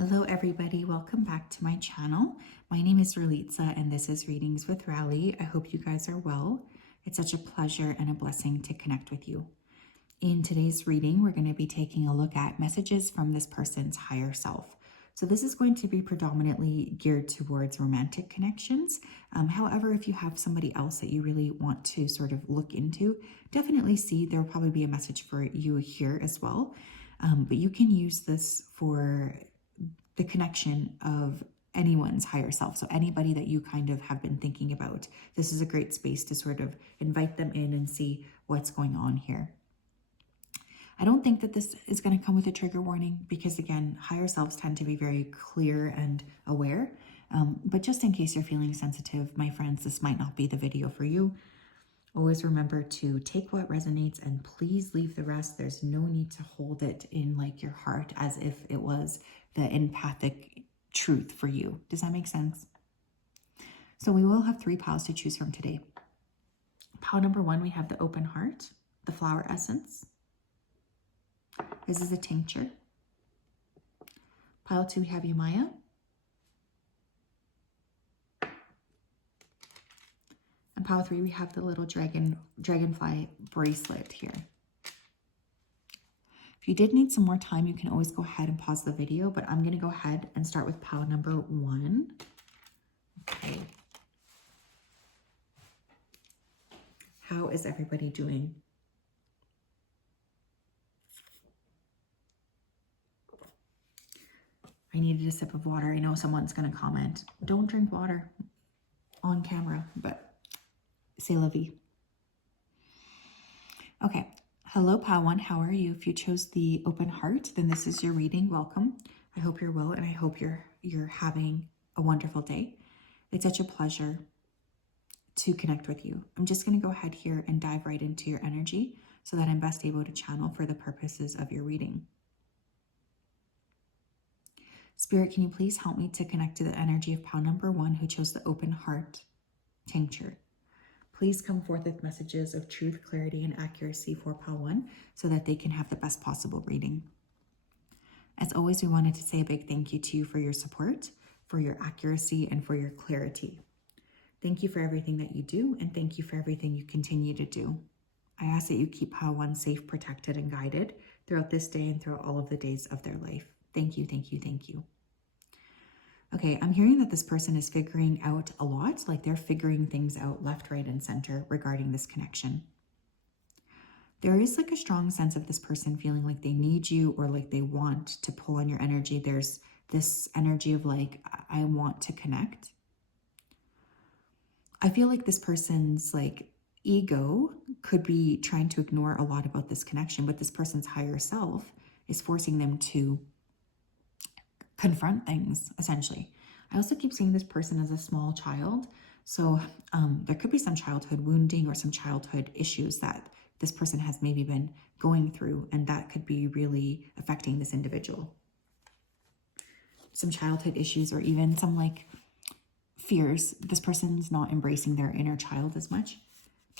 Hello everybody, welcome back to my channel. My name is Ralitza and this is Readings with Rali. I hope you guys are well. It's such a pleasure and a blessing to connect with you. In today's reading, we're going to be taking a look at messages from this person's higher self. So this is going to be predominantly geared towards romantic connections. However, if you have somebody else that you really want to sort of look into, definitely see there will probably be a message for you here as well. But you can use this for the connection of anyone's higher self. So anybody that you kind of have been thinking about, this is a great space to sort of invite them in and see what's going on here. I don't think that this is going to come with a trigger warning because, again, higher selves tend to be very clear and aware. But just in case you're feeling sensitive, my friends, this might not be the video for you. Always remember to take what resonates and please leave the rest. There's no need to hold it in like your heart as if it was the empathic truth for you. Does that make sense? So we will have 3 piles to choose from today. Pile number 1, we have the open heart, the flower essence. This is a tincture. Pile 2, we have Yamaya. And pile 3, we have the little dragonfly bracelet here. If you did need some more time, you can always go ahead and pause the video, but I'm going to go ahead and start with pile number 1. Okay. How is everybody doing? I needed a sip of water. I know someone's going to comment, don't drink water on camera, but c'est la vie. Okay. Hello, pile 1. How are you? If you chose the open heart, then this is your reading. Welcome. I hope you're well, and I hope you're having a wonderful day. It's such a pleasure to connect with you. I'm just going to go ahead here and dive right into your energy so that I'm best able to channel for the purposes of your reading. Spirit, can you please help me to connect to the energy of pile number 1 who chose the open heart tincture? Please come forth with messages of truth, clarity, and accuracy for pile 1 so that they can have the best possible reading. As always, we wanted to say a big thank you to you for your support, for your accuracy, and for your clarity. Thank you for everything that you do, and thank you for everything you continue to do. I ask that you keep pile 1 safe, protected, and guided throughout this day and throughout all of the days of their life. Thank you, thank you, thank you. Okay, I'm hearing that this person is figuring out a lot, like they're figuring things out left, right, and center regarding this connection. There is like a strong sense of this person feeling like they need you or like they want to pull on your energy. There's this energy of like, I want to connect. I feel like this person's like ego could be trying to ignore a lot about this connection, but this person's higher self is forcing them to confront things, essentially. I also keep seeing this person as a small child. So there could be some childhood wounding or some childhood issues that this person has maybe been going through, and that could be really affecting this individual. Some childhood issues or even some like fears. This person's not embracing their inner child as much.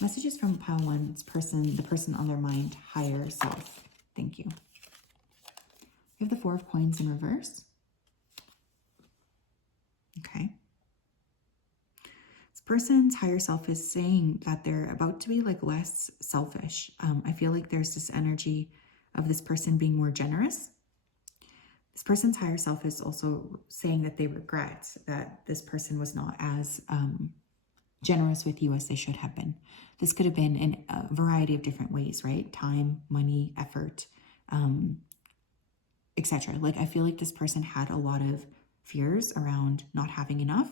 Messages from pile 1, the person on their mind, higher self. Thank you. We have the 4 of coins in reverse. Okay. This person's higher self is saying that they're about to be like less selfish. I feel like there's this energy of this person being more generous. This person's higher self is also saying that they regret that this person was not as generous with you as they should have been. This could have been in a variety of different ways, right? Time, money, effort, etc. Like I feel like this person had a lot of fears around not having enough,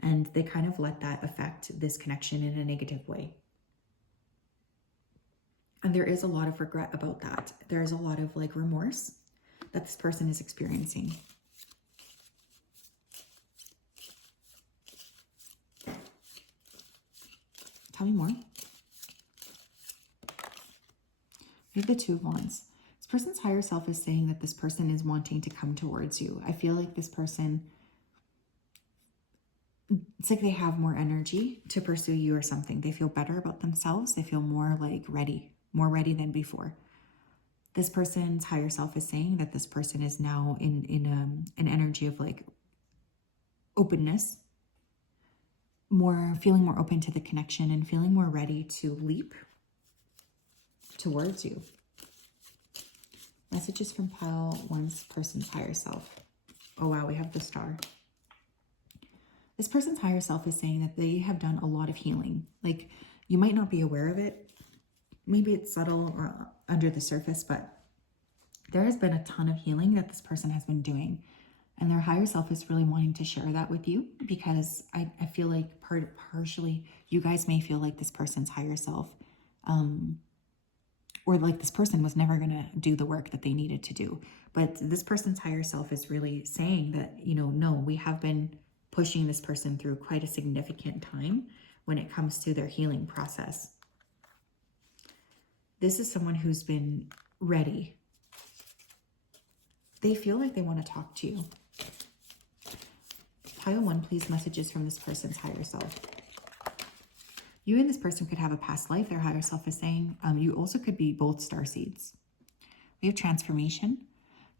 and they kind of let that affect this connection in a negative way. And there is a lot of regret about that. There's a lot of like remorse that this person is experiencing. Tell me more. We have the 2 of Wands. This person's higher self is saying that this person is wanting to come towards you. I feel like this person, it's like they have more energy to pursue you or something. They feel better about themselves. They feel more like ready, more ready than before. This person's higher self is saying that this person is now in an energy of like openness, feeling more open to the connection and feeling more ready to leap towards you. Messages from pile one's person's higher self. Oh wow, we have the Star. This person's higher self is saying that they have done a lot of healing. Like, you might not be aware of it. Maybe it's subtle or under the surface, but there has been a ton of healing that this person has been doing. And their higher self is really wanting to share that with you, because I feel like partially you guys may feel like this person's higher self, or like this person was never going to do the work that they needed to do. But this person's higher self is really saying that, you know, no, we have been pushing this person through quite a significant time when it comes to their healing process. This is someone who's been ready. They feel like they want to talk to you. Pile 1, please, messages from this person's higher self. You and this person could have a past life, their higher self is saying. You also could be both starseeds. We have transformation.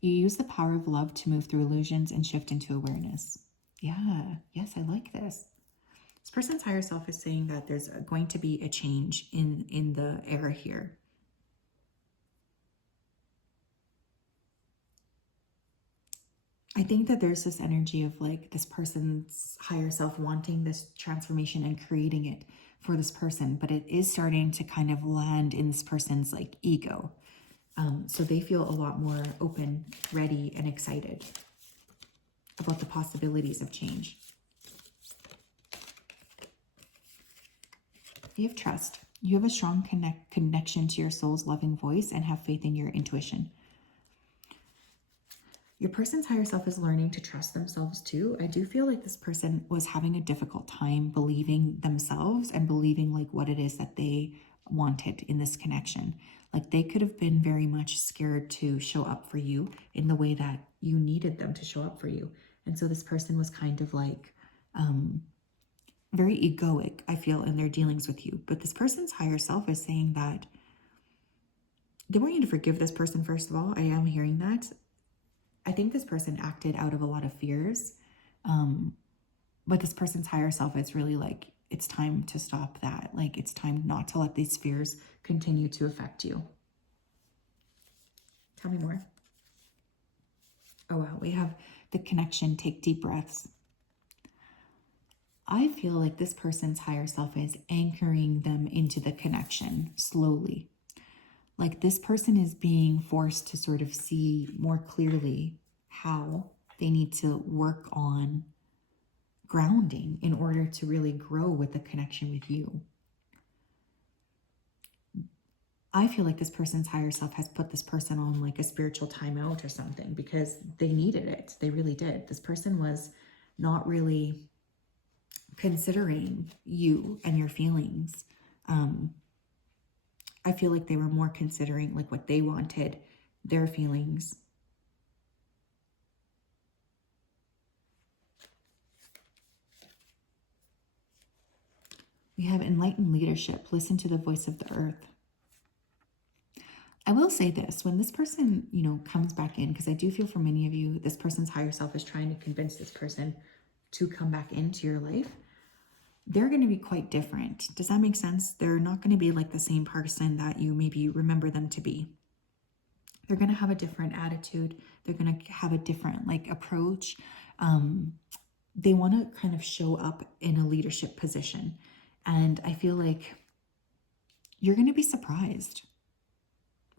You use the power of love to move through illusions and shift into awareness. Yeah, yes, I like this. This person's higher self is saying that there's going to be a change in the era here. I think that there's this energy of like this person's higher self wanting this transformation and creating it for this person, but it is starting to kind of land in this person's like ego. So they feel a lot more open, ready, and excited about the possibilities of change. You have trust. You have a strong connection to your soul's loving voice and have faith in your intuition. Your person's higher self is learning to trust themselves too. I do feel like this person was having a difficult time believing themselves and believing like what it is that they wanted in this connection. Like they could have been very much scared to show up for you in the way that you needed them to show up for you. And so this person was kind of like very egoic, I feel, in their dealings with you. But this person's higher self is saying that they want you to forgive this person, first of all. I am hearing that. I think this person acted out of a lot of fears, but this person's higher self is really like, it's time to stop that. Like, it's time not to let these fears continue to affect you. Tell me more. Oh, wow. We have the connection. Take deep breaths. I feel like this person's higher self is anchoring them into the connection slowly. Like this person is being forced to sort of see more clearly how they need to work on grounding in order to really grow with the connection with you. I feel like this person's higher self has put this person on like a spiritual timeout or something because they needed it. They really did. This person was not really considering you and your feelings. I feel like they were more considering like what they wanted, their feelings. We have enlightened leadership. Listen to the voice of the earth. I will say this, when this person, you know, comes back in, because I do feel for many of you, this person's higher self is trying to convince this person to come back into your life. They're going to be quite different. Does that make sense? They're not going to be like the same person that you maybe remember them to be. They're going to have a different attitude. They're going to have a different like approach. They want to kind of show up in a leadership position. And I feel like you're going to be surprised.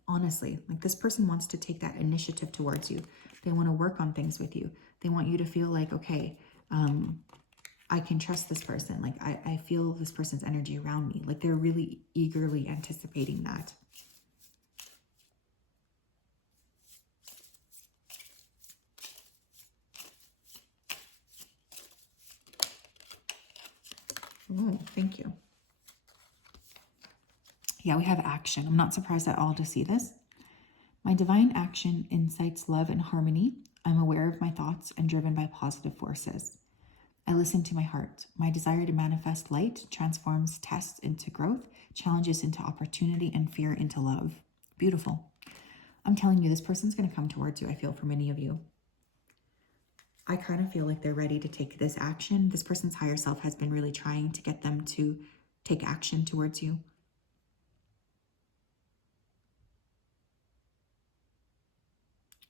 Honestly, like this person wants to take that initiative towards you. They want to work on things with you. They want you to feel like, okay, I can trust this person. Like I feel this person's energy around me. Like they're really eagerly anticipating that. Oh, thank you. Yeah, we have action. I'm not surprised at all to see this. My divine action incites love and harmony. I'm aware of my thoughts and driven by positive forces. I listen to my heart. My desire to manifest light transforms tests into growth, challenges into opportunity, and fear into love. Beautiful. I'm telling you, this person's going to come towards you, I feel, for many of you. I kind of feel like they're ready to take this action. This person's higher self has been really trying to get them to take action towards you.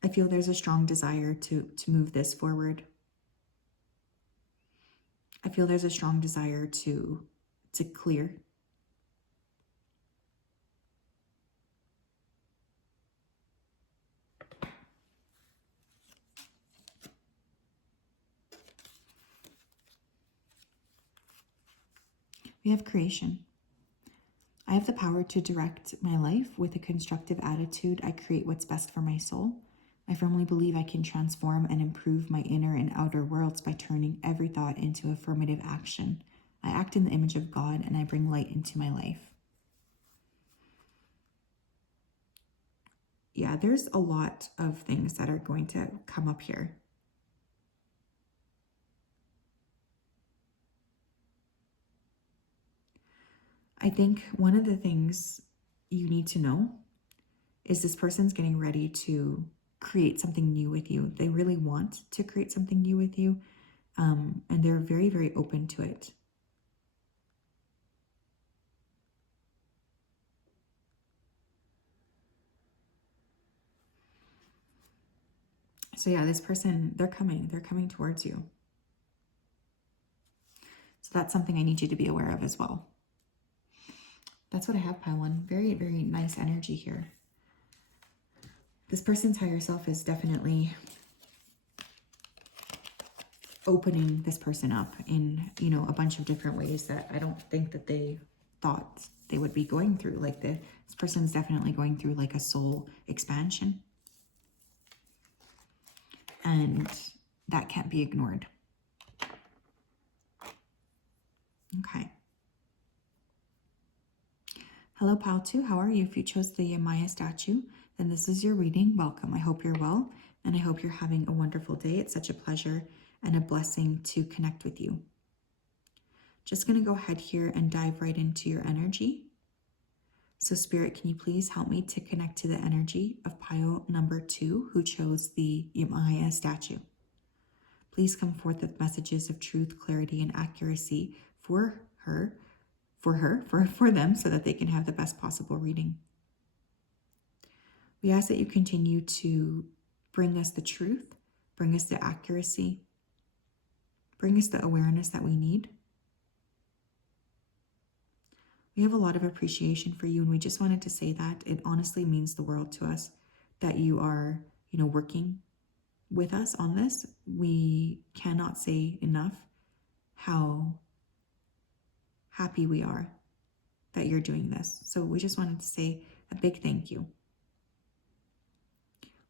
I feel there's a strong desire to move this forward. I feel there's a strong desire to clear. We have creation. I have the power to direct my life with a constructive attitude. I create what's best for my soul. I firmly believe I can transform and improve my inner and outer worlds by turning every thought into affirmative action. I act in the image of God and I bring light into my life. Yeah, there's a lot of things that are going to come up here. I think one of the things you need to know is this person's getting ready to create something new with you. They really want to create something new with you, and they're very, very open to it. So yeah, this person, they're coming towards you. So that's something I need you to be aware of as well. That's what I have, pile one. Very, very nice energy here. This person's higher self is definitely opening this person up in, you know, a bunch of different ways that I don't think that they thought they would be going through. Like this person's definitely going through like a soul expansion. And that can't be ignored. Okay. Hello, Pile 2. How are you? If you chose the Maya statue, then this is your reading. Welcome. I hope you're well, and I hope you're having a wonderful day. It's such a pleasure and a blessing to connect with you. Just going to go ahead here and dive right into your energy. So Spirit, can you please help me to connect to the energy of pile number 2 who chose the Maya statue? Please come forth with messages of truth, clarity, and accuracy for them so that they can have the best possible reading. We ask that you continue to bring us the truth, bring us the accuracy, bring us the awareness that we need. We have a lot of appreciation for you, and we just wanted to say that it honestly means the world to us that you are, you know, working with us on this. We cannot say enough how happy we are that you're doing this. So we just wanted to say a big thank you.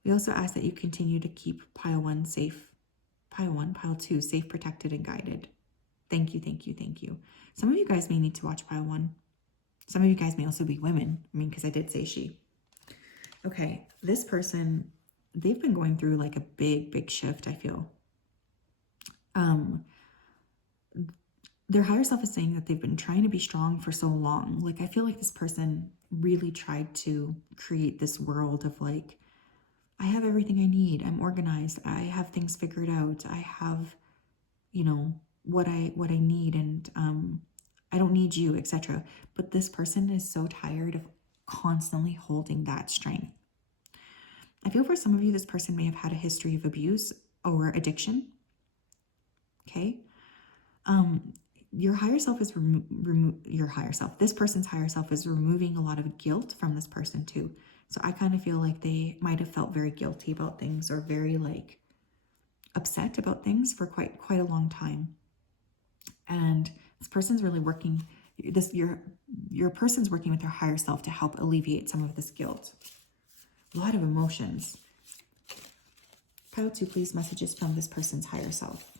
We also ask that you continue to keep pile 1 safe, pile 2 safe, protected, and guided. Thank you, thank you, thank you. Some of you guys may need to watch pile 1. Some of you guys may also be women. I mean, because I did say she. Okay, this person, they've been going through like a big shift, I feel. Their higher self is saying that they've been trying to be strong for so long. Like, I feel like this person really tried to create this world of like, I have everything I need. I'm organized. I have things figured out. I have, you know, what I need, and I don't need you, etc. But this person is so tired of constantly holding that strength. I feel for some of you, this person may have had a history of abuse or addiction. Okay. Your higher self is this person's higher self is removing a lot of guilt from this person too. So I kind of feel like they might have felt very guilty about things, or very like upset about things for quite a long time. And this person's really working, your person's working with their higher self to help alleviate some of this guilt. A lot of emotions. Pile 2, please, messages from this person's higher self.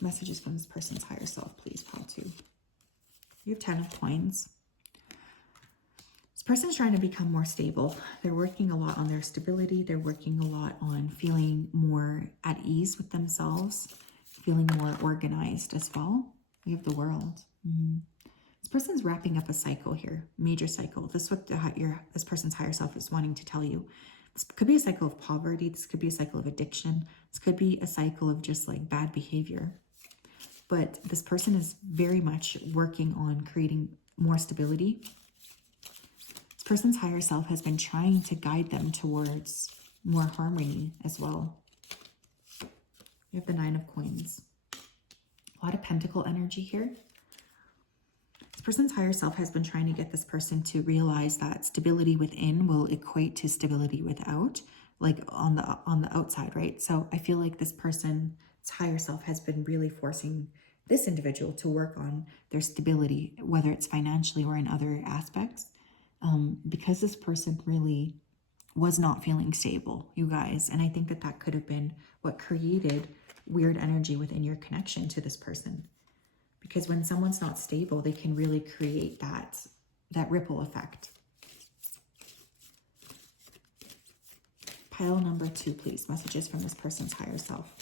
Messages from this person's higher self, please, pile 2. You have 10 of coins. This person's trying to become more stable. They're working a lot on their stability. They're working a lot on feeling more at ease with themselves, feeling more organized as well. We have the World. This person's wrapping up a cycle here, major cycle. This is what this person's higher self is wanting to tell you. This could be a cycle of poverty. This could be a cycle of addiction. This could be a cycle of just like bad behavior. But this person is very much working on creating more stability. This person's higher self has been trying to guide them towards more harmony as well. We have the 9 of Coins. A lot of pentacle energy here. This person's higher self has been trying to get this person to realize that stability within will equate to stability without, like on the outside, right? So I feel like this person's higher self has been really forcing this individual to work on their stability, whether it's financially or in other aspects, because this person really was not feeling stable, you guys. And I think that that could have been what created weird energy within your connection to this person. Because when someone's not stable, they can really create that ripple effect. Pile number 2, please. Messages from this person's higher self.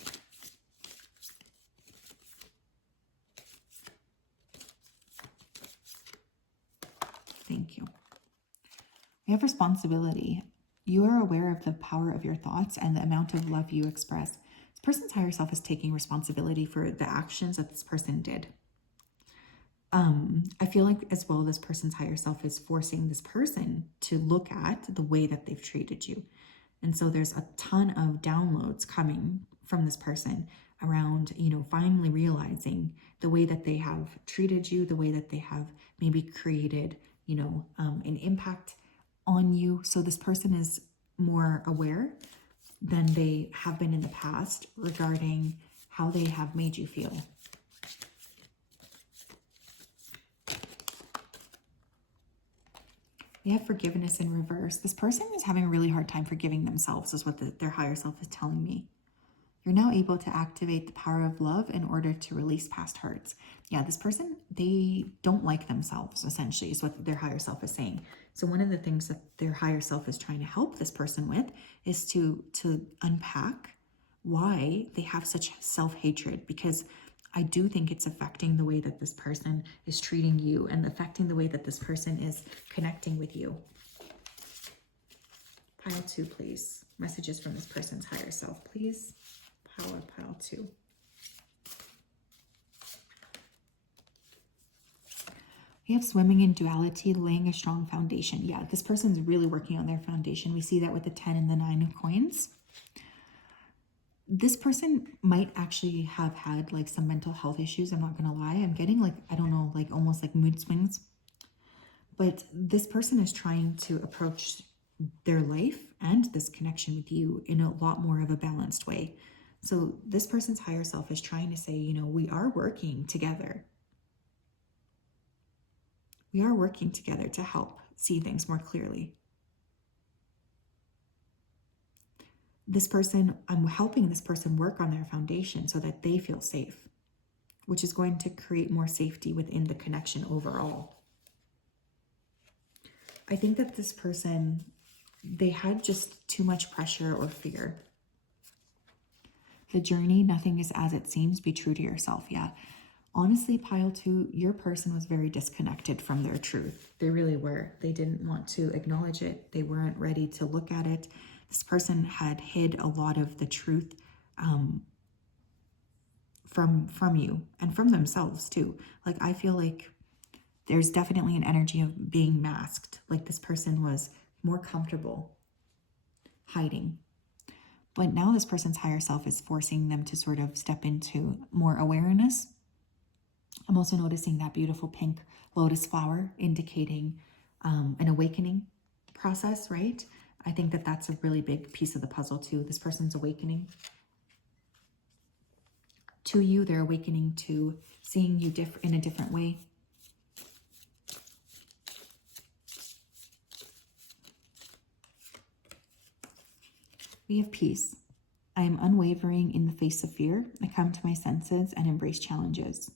Thank you. We have responsibility. You are aware of the power of your thoughts and the amount of love you express. This person's higher self is taking responsibility for the actions that this person did. I feel like as well, this person's higher self is forcing this person to look at the way that they've treated you. And so there's a ton of downloads coming from this person around, you know, finally realizing the way that they have treated you, the way that they have maybe created, you know, an impact on you. So this person is more aware than they have been in the past regarding how they have made you feel. We have forgiveness in reverse. This person is having a really hard time forgiving themselves, is what their higher self is telling me. You're now able to activate the power of love in order to release past hurts. Yeah, this person, they don't like themselves, essentially, is what their higher self is saying. So one of the things that their higher self is trying to help this person with is to unpack why they have such self-hatred, because I do think it's affecting the way that this person is treating you and affecting the way that this person is connecting with you. Pile 2, please. Messages from this person's higher self, please. Pile 2. We have swimming in duality, laying a strong foundation. Yeah, this person's really working on their foundation. We see that with the 10 and the 9 of Coins. This person might actually have had like some mental health issues. I'm not going to lie. I'm getting like, I don't know, like almost like mood swings. But this person is trying to approach their life and this connection with you in a lot more of a balanced way. So this person's higher self is trying to say, you know, we are working together. We are working together to help see things more clearly. This person, I'm helping this person work on their foundation so that they feel safe, which is going to create more safety within the connection overall. I think that this person, they had just too much pressure or fear. The journey, nothing is as it seems. Be true to yourself. Yeah. Honestly, pile 2, your person was very disconnected from their truth. They really were. They didn't want to acknowledge it. They weren't ready to look at it. This person had hid a lot of the truth from you and from themselves too. Like, I feel like there's definitely an energy of being masked. Like this person was more comfortable hiding. But now this person's higher self is forcing them to sort of step into more awareness. I'm also noticing that beautiful pink lotus flower indicating an awakening process, right? I think that that's a really big piece of the puzzle too. This person's awakening to you. They're awakening to seeing you in a different way. We have peace. I am unwavering in the face of fear. I come to my senses and embrace challenges.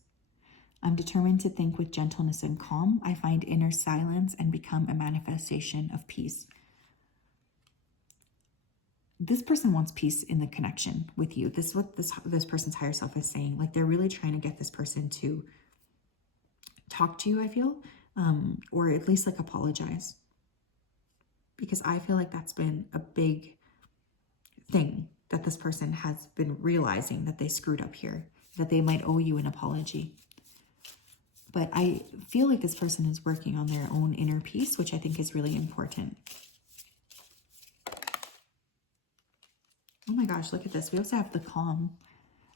I'm determined to think with gentleness and calm. I find inner silence and become a manifestation of peace. This person wants peace in the connection with you. This is what this person's higher self is saying. Like, they're really trying to get this person to talk to you, I feel, or at least like apologize. Because I feel like that's been a big thing that this person has been realizing, that they screwed up here, that they might owe you an apology. But I feel like this person is working on their own inner peace, which I think is really important. Oh my gosh, look at this. We also have the calm.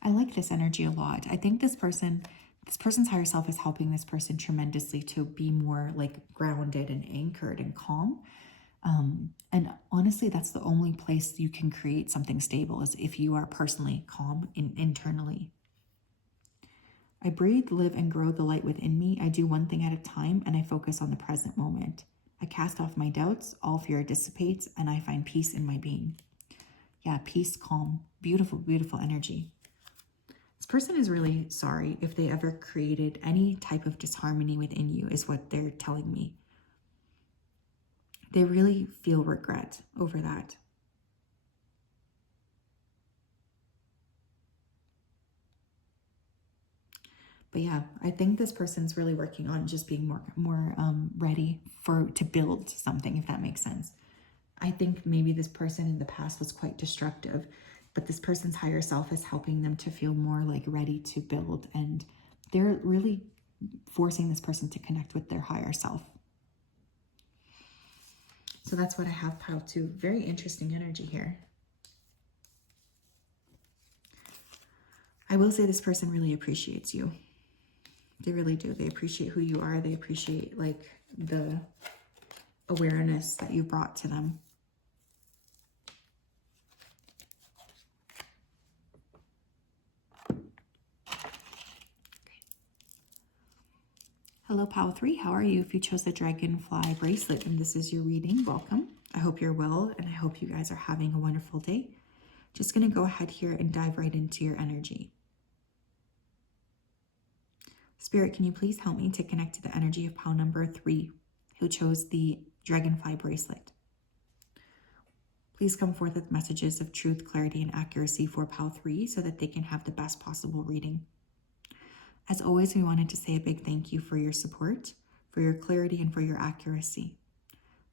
I like this energy a lot. I think this person's higher self is helping this person tremendously to be more like grounded and anchored and calm. And honestly, that's the only place you can create something stable, is if you are personally calm internally. I breathe, live, and grow the light within me. I do one thing at a time, and I focus on the present moment. I cast off my doubts, all fear dissipates, and I find peace in my being. Yeah, peace, calm, beautiful, beautiful energy. This person is really sorry if they ever created any type of disharmony within you, is what they're telling me. They really feel regret over that. But yeah, I think this person's really working on just being more ready to build something, if that makes sense. I think maybe this person in the past was quite destructive, but this person's higher self is helping them to feel more like ready to build, and they're really forcing this person to connect with their higher self. So that's what I have piled too. Very interesting energy here. I will say this person really appreciates you. They really do. They appreciate who you are. They appreciate like the awareness that you brought to them. Hello, Pal 3. How are you? If you chose the dragonfly bracelet and this is your reading, welcome. I hope you're well, and I hope you guys are having a wonderful day. Just going to go ahead here and dive right into your energy. Spirit, can you please help me to connect to the energy of Pal number 3, who chose the dragonfly bracelet? Please come forth with messages of truth, clarity, and accuracy for Pal 3 so that they can have the best possible reading. As always, we wanted to say a big thank you for your support, for your clarity, and for your accuracy.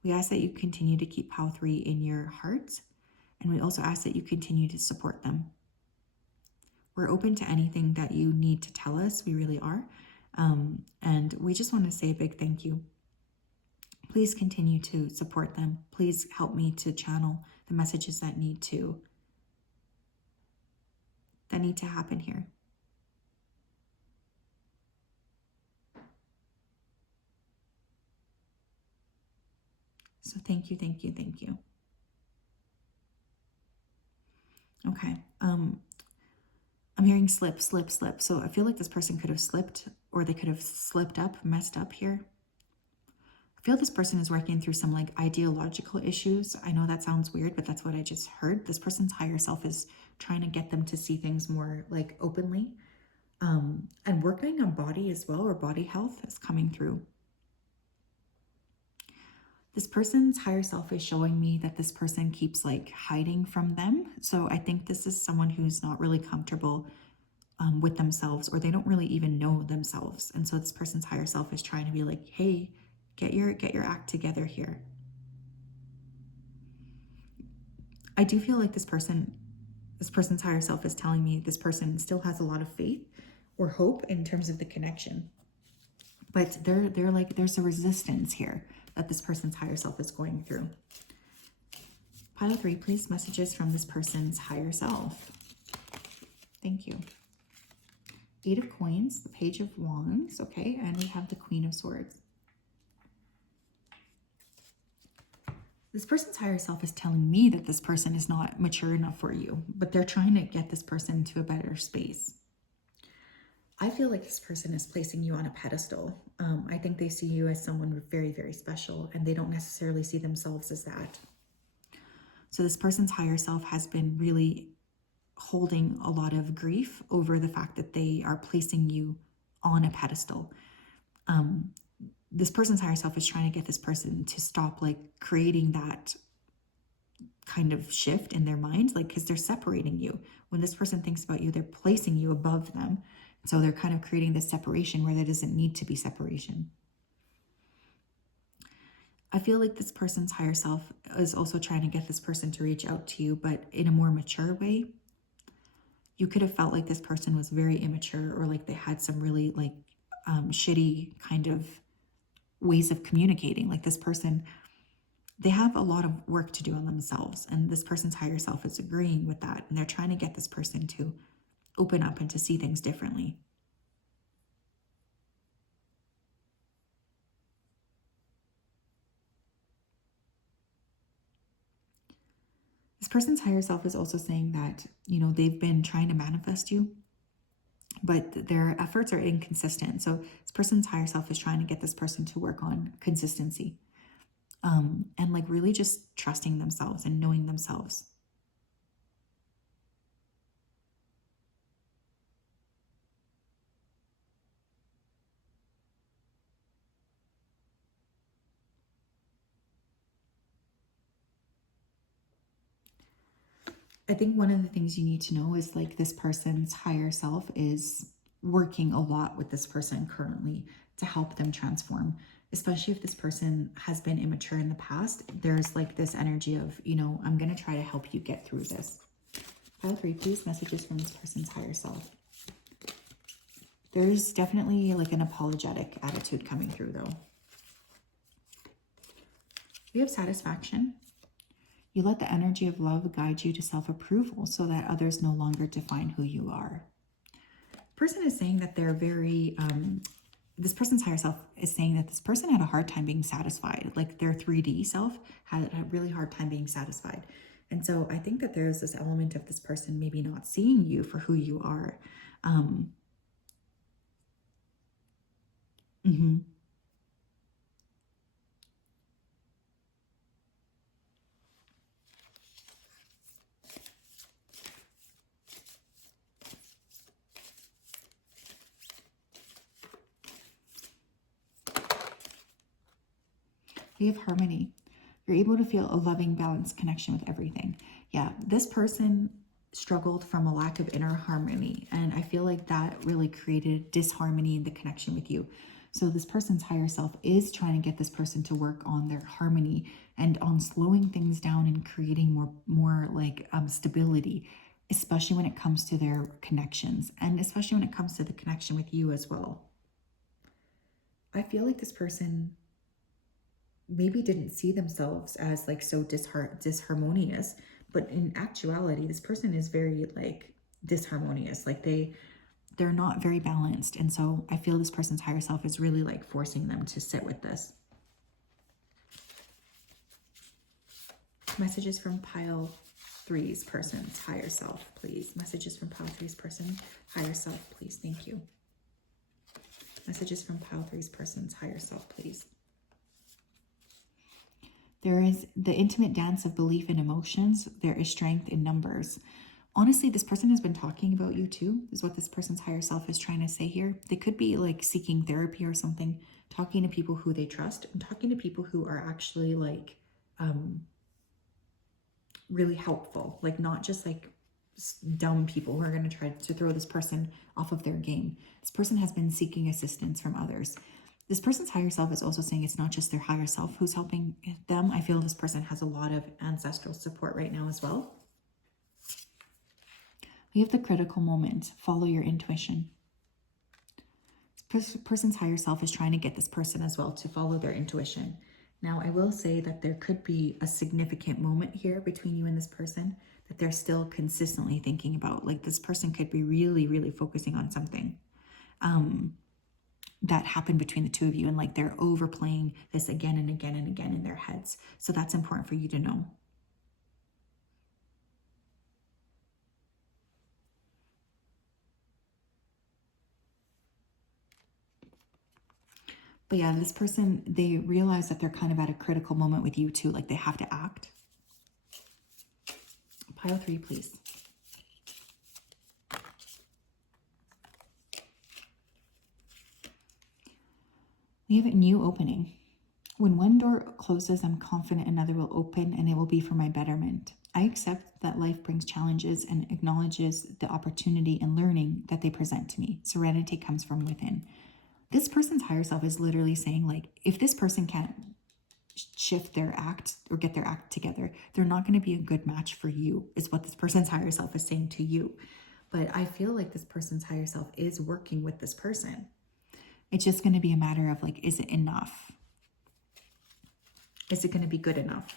We ask that you continue to keep Pal 3 in your heart, and we also ask that you continue to support them. We're open to anything that you need to tell us. We really are. And we just want to say a big thank you. Please continue to support them. Please help me to channel the messages that need to happen here. So thank you, thank you, thank you. Okay. I'm hearing slip, slip, slip. So I feel like this person could have slipped, or they could have slipped up, messed up here. I feel this person is working through some like ideological issues. I know that sounds weird, but that's what I just heard. This person's higher self is trying to get them to see things more like openly. And working on body as well, or body health is coming through. This person's higher self is showing me that this person keeps like hiding from them. So I think this is someone who's not really comfortable with themselves, or they don't really even know themselves. And so this person's higher self is trying to be like, hey, get your act together here. I do feel like this person's higher self is telling me this person still has a lot of faith or hope in terms of the connection. But they're like, there's a resistance here that this person's higher self is going through. Pile 3, please, messages from this person's higher self. Thank you. 8 of Coins, the Page of Wands, okay, and we have the Queen of Swords. This person's higher self is telling me that this person is not mature enough for you, but they're trying to get this person to a better space. I feel like this person is placing you on a pedestal. I think they see you as someone very, very special, and they don't necessarily see themselves as that. So this person's higher self has been really holding a lot of grief over the fact that they are placing you on a pedestal. This person's higher self is trying to get this person to stop like creating that kind of shift in their minds, like, because they're separating you. When this person thinks about you, they're placing you above them. So they're kind of creating this separation where there doesn't need to be separation. I feel like this person's higher self is also trying to get this person to reach out to you, but in a more mature way. You could have felt like this person was very immature, or like they had some really like shitty kind of ways of communicating. Like this person, they have a lot of work to do on themselves, and this person's higher self is agreeing with that, and they're trying to get this person to open up and to see things differently. This person's higher self is also saying that, you know, they've been trying to manifest you, but their efforts are inconsistent. So this person's higher self is trying to get this person to work on consistency, and like really just trusting themselves and knowing themselves. I think one of the things you need to know is like this person's higher self is working a lot with this person currently to help them transform, especially if this person has been immature in the past. There's like this energy of, you know, I'm going to try to help you get through this. Pile 3, please, messages from this person's higher self. There's definitely like an apologetic attitude coming through though. We have satisfaction. You let the energy of love guide you to self-approval so that others no longer define who you are. Person is saying that they're very, this person's higher self is saying that this person had a hard time being satisfied. Like their 3D self had a really hard time being satisfied. And so I think that there's this element of this person maybe not seeing you for who you are. We have harmony. You're able to feel a loving, balanced connection with everything. Yeah, this person struggled from a lack of inner harmony, and I feel like that really created disharmony in the connection with you. So this person's higher self is trying to get this person to work on their harmony and on slowing things down and creating more like stability, especially when it comes to their connections, and especially when it comes to the connection with you as well. I feel like this person maybe didn't see themselves as like so disharmonious, but in actuality, this person is very like disharmonious. Like they're not very balanced. And so I feel this person's higher self is really like forcing them to sit with this. Messages from pile 3's person's higher self, please. Messages from pile 3's person, higher self, please. Thank you. Messages from pile 3's person's higher self, please. There is the intimate dance of belief and emotions. There is strength in numbers. Honestly, this person has been talking about you too, is what this person's higher self is trying to say here. They could be like seeking therapy or something, talking to people who they trust, and talking to people who are actually like really helpful, like not just like dumb people who are going to try to throw this person off of their game. This person has been seeking assistance from others. This person's higher self is also saying it's not just their higher self who's helping them. I feel this person has a lot of ancestral support right now as well. We have the critical moment. Follow your intuition. This person's higher self is trying to get this person as well to follow their intuition. Now, I will say that there could be a significant moment here between you and this person that they're still consistently thinking about. Like this person could be really, really focusing on something that happened between the two of you, and like they're overplaying this again and again and again in their heads. So that's important for you to know. But yeah, this person, they realize that they're kind of at a critical moment with you too, like they have to act. Pile 3, please. We have a new opening. When one door closes, I'm confident another will open, and it will be for my betterment. I accept that life brings challenges and acknowledges the opportunity and learning that they present to me. Serenity comes from within. This person's higher self is literally saying, like, if this person can't shift their act or get their act together, they're not going to be a good match for you, is what this person's higher self is saying to you. But I feel like this person's higher self is working with this person. It's just going to be a matter of, like, is it enough? Is it going to be good enough?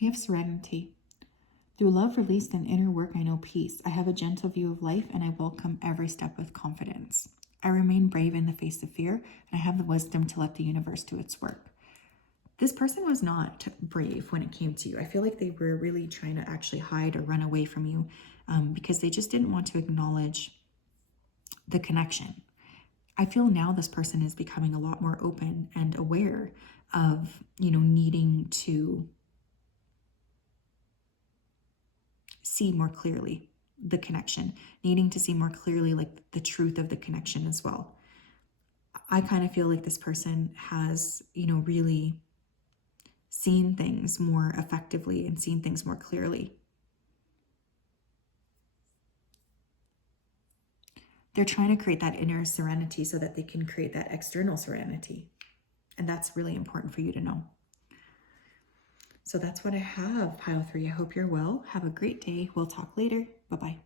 We have serenity. Through love released and inner work, I know peace. I have a gentle view of life and I welcome every step with confidence. I remain brave in the face of fear and I have the wisdom to let the universe do its work. This person was not brave when it came to you. I feel like they were really trying to actually hide or run away from you because they just didn't want to acknowledge the connection. I feel now this person is becoming a lot more open and aware of, needing to see more clearly the connection, needing to see more clearly, like, the truth of the connection as well. I kind of feel like this person has, really seen things more effectively and seen things more clearly. They're trying to create that inner serenity so that they can create that external serenity. And that's really important for you to know. So that's what I have, pile 3. I hope you're well. Have a great day. We'll talk later. Bye-bye.